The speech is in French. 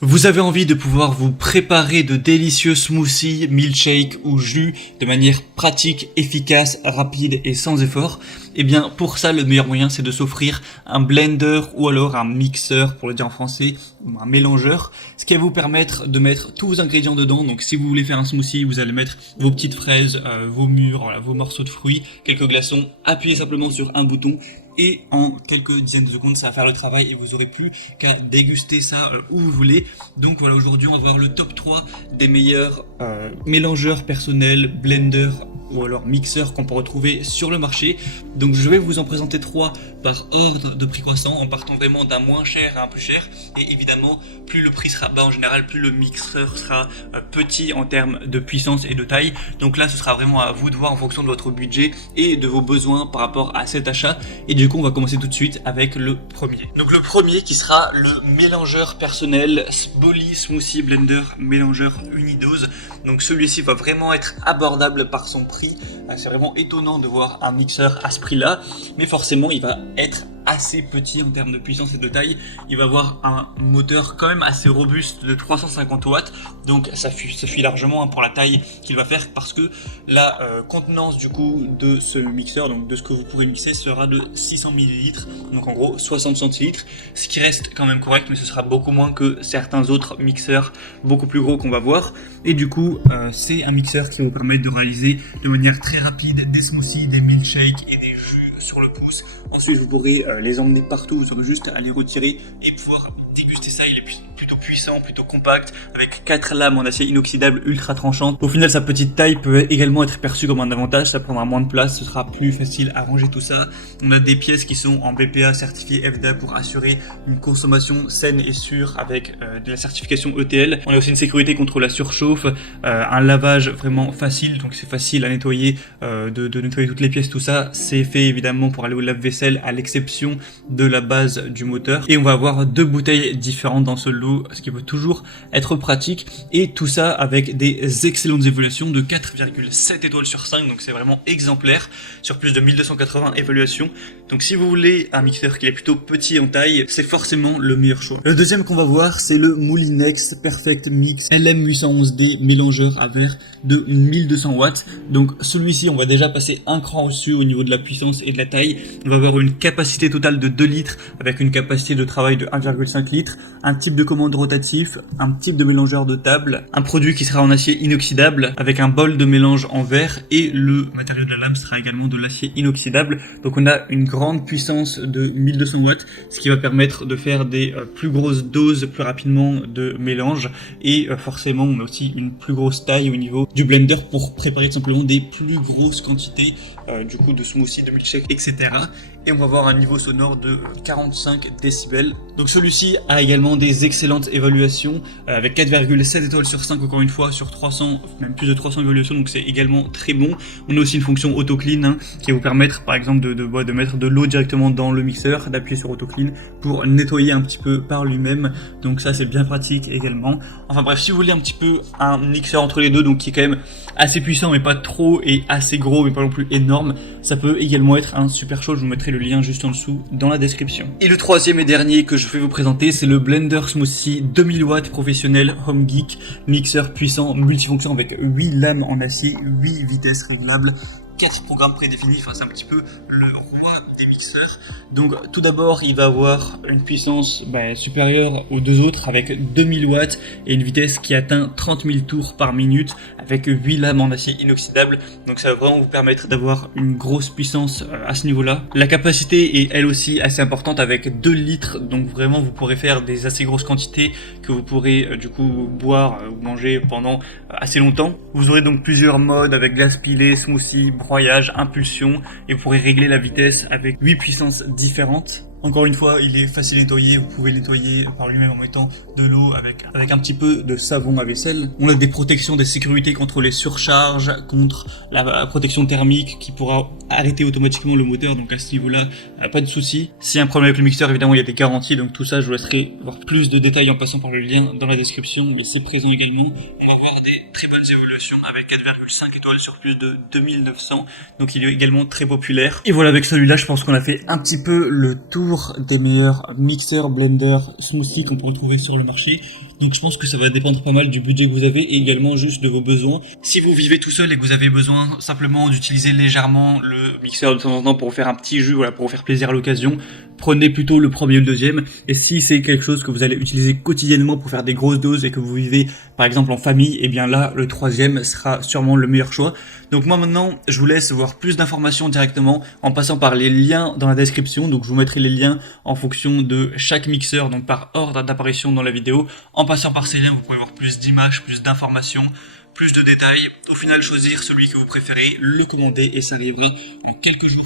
Vous avez envie de pouvoir vous préparer de délicieux smoothies, milkshakes ou jus de manière pratique, efficace, rapide et sans effort? Eh bien, pour ça, le meilleur moyen, c'est de s'offrir un blender ou alors un mixeur, pour le dire en français, ou un mélangeur, ce qui va vous permettre de mettre tous vos ingrédients dedans. Donc, si vous voulez faire un smoothie, vous allez mettre vos petites fraises, vos mûres, voilà, vos morceaux de fruits, quelques glaçons, appuyez simplement sur un bouton et en quelques dizaines de secondes, ça va faire le travail et vous aurez plus qu'à déguster ça où vous voulez. Donc voilà, aujourd'hui, on va voir le top 3 des meilleurs mélangeurs personnels, blenders ou alors mixeurs qu'on peut retrouver sur le marché. Donc je vais vous en présenter 3 par ordre de prix croissant, en partant vraiment d'un moins cher à un plus cher. Et évidemment, plus le prix sera bas en général, plus le mixeur sera petit en termes de puissance et de taille. Donc là, ce sera vraiment à vous de voir en fonction de votre budget et de vos besoins par rapport à cet achat. Et du coup, on va commencer tout de suite avec le premier. Donc le premier qui sera le mélangeur personnel Bolly Smoothie Blender Mélangeur Unidose. Donc celui-ci va vraiment être abordable par son prix. C'est vraiment étonnant de voir un mixeur à ce prix-là, mais forcément il va être assez petit en termes de puissance et de taille. Il va avoir un moteur quand même assez robuste de 350 watts, donc ça suffit largement pour la taille qu'il va faire, parce que la contenance du coup de ce mixeur, donc de ce que vous pourrez mixer, sera de 600 ml, donc en gros 60 centilitres, ce qui reste quand même correct, mais ce sera beaucoup moins que certains autres mixeurs beaucoup plus gros qu'on va voir. Et du coup c'est un mixeur qui va vous permettre de réaliser de manière très rapide des smoothies, des milkshakes et des jus sur le pouce. Ensuite, vous pourrez les emmener partout, vous aurez juste à les retirer et pouvoir déguster ça. Il est plutôt puissant, plutôt compact, avec 4 lames en acier inoxydable ultra tranchantes. Au final, sa petite taille peut également être perçue comme un avantage, ça prendra moins de place, ce sera plus facile à ranger tout ça. On a des pièces qui sont en BPA certifié FDA pour assurer une consommation saine et sûre avec de la certification ETL. On a aussi une sécurité contre la surchauffe, un lavage vraiment facile, donc c'est facile à nettoyer, de nettoyer toutes les pièces, tout ça. C'est fait évidemment pour aller au lave-vaisselle, à l'exception de la base du moteur. Et on va avoir 2 bouteilles différentes dans ce lot, ce qui peut toujours être pratique. Et tout ça avec des excellentes évaluations de 4,7 étoiles sur 5, donc c'est vraiment exemplaire, sur plus de 1280 évaluations. Donc si vous voulez un mixeur qui est plutôt petit en taille, c'est forcément le meilleur choix. Le deuxième qu'on va voir, c'est le Moulinex Perfect Mix LM811D mélangeur à verre de 1200 watts. Donc celui-ci, on va déjà passer un cran au-dessus au niveau de la puissance et de la taille. On va avoir une capacité totale de 2 litres avec une capacité de travail de 1,5 litres, un type de commande rotatif, un type de mélangeur de table, un produit qui sera en acier inoxydable avec un bol de mélange en verre, et le matériau de la lame sera également de l'acier inoxydable. Donc on a une grande puissance de 1200 watts, ce qui va permettre de faire des plus grosses doses plus rapidement de mélange, et forcément on a aussi une plus grosse taille au niveau du blender pour préparer tout simplement des plus grosses quantités du coup de smoothie, de milkshake, etc. Et on va avoir un niveau sonore de 45 décibels. Donc celui-ci a également des excellentes évaluations avec 4,7 étoiles sur 5, encore une fois, sur 300, même plus de 300 évaluations, donc c'est également très bon. On a aussi une fonction auto clean qui va vous permettre par exemple de mettre de l'eau directement dans le mixeur, d'appuyer sur auto clean pour nettoyer un petit peu par lui-même, donc ça c'est bien pratique également. Enfin bref, si vous voulez un petit peu un mixeur entre les deux, donc qui est quand même assez puissant mais pas trop, et assez gros mais pas non plus énorme, ça peut également être un super choix. Je vous mettrai le lien juste en dessous dans la description. Et le troisième et dernier que je vais vous présenter, c'est le Blender Smoothie 2000 watts professionnel Home Geek, mixeur puissant multifonction avec 8 lames en acier, 8 vitesses réglables, 4 programmes prédéfinis. Enfin, c'est un petit peu le roi des mixeurs. Donc tout d'abord, il va avoir une puissance supérieure aux deux autres avec 2000 watts et une vitesse qui atteint 30 000 tours par minute avec 8 lames en acier inoxydable. Donc ça va vraiment vous permettre d'avoir une grosse puissance à ce niveau-là. La capacité est elle aussi assez importante avec 2 litres, donc vraiment vous pourrez faire des assez grosses quantités que vous pourrez du coup boire ou manger pendant assez longtemps. Vous aurez donc plusieurs modes avec glace pilée, smoothie, broyage, impulsion, et vous pourrez régler la vitesse avec 8 puissances différentes. Encore une fois, il est facile à nettoyer, vous pouvez nettoyer par lui-même en mettant de l'eau avec un petit peu de savon à vaisselle. On a des protections, des sécurités contre les surcharges, contre la protection thermique qui pourra arrêter automatiquement le moteur, donc à ce niveau-là, pas de souci. S'il y a un problème avec le mixeur, évidemment il y a des garanties, donc tout ça je vous laisserai voir plus de détails en passant par le lien dans la description, mais c'est présent également. On va voir des très bonnes évolutions avec 4,5 étoiles sur plus de 2900, donc il est également très populaire. Et voilà, avec celui-là je pense qu'on a fait un petit peu le tour des meilleurs mixeurs, blenders, smoothies qu'on peut retrouver sur le marché. Donc je pense que ça va dépendre pas mal du budget que vous avez et également juste de vos besoins. Si vous vivez tout seul et que vous avez besoin simplement d'utiliser légèrement le mixeur de temps en temps pour faire un petit jus, voilà, pour vous faire plaisir à l'occasion, prenez plutôt le premier ou le deuxième. Et si c'est quelque chose que vous allez utiliser quotidiennement pour faire des grosses doses et que vous vivez par exemple en famille, et bien là le troisième sera sûrement le meilleur choix. Donc moi maintenant je vous laisse voir plus d'informations directement en passant par les liens dans la description. Donc je vous mettrai les liens en fonction de chaque mixeur, donc par ordre d'apparition dans la vidéo. En passant par ces liens vous pouvez voir plus d'images, plus d'informations, plus de détails. Au final choisir celui que vous préférez, le commander et ça arrivera en quelques jours.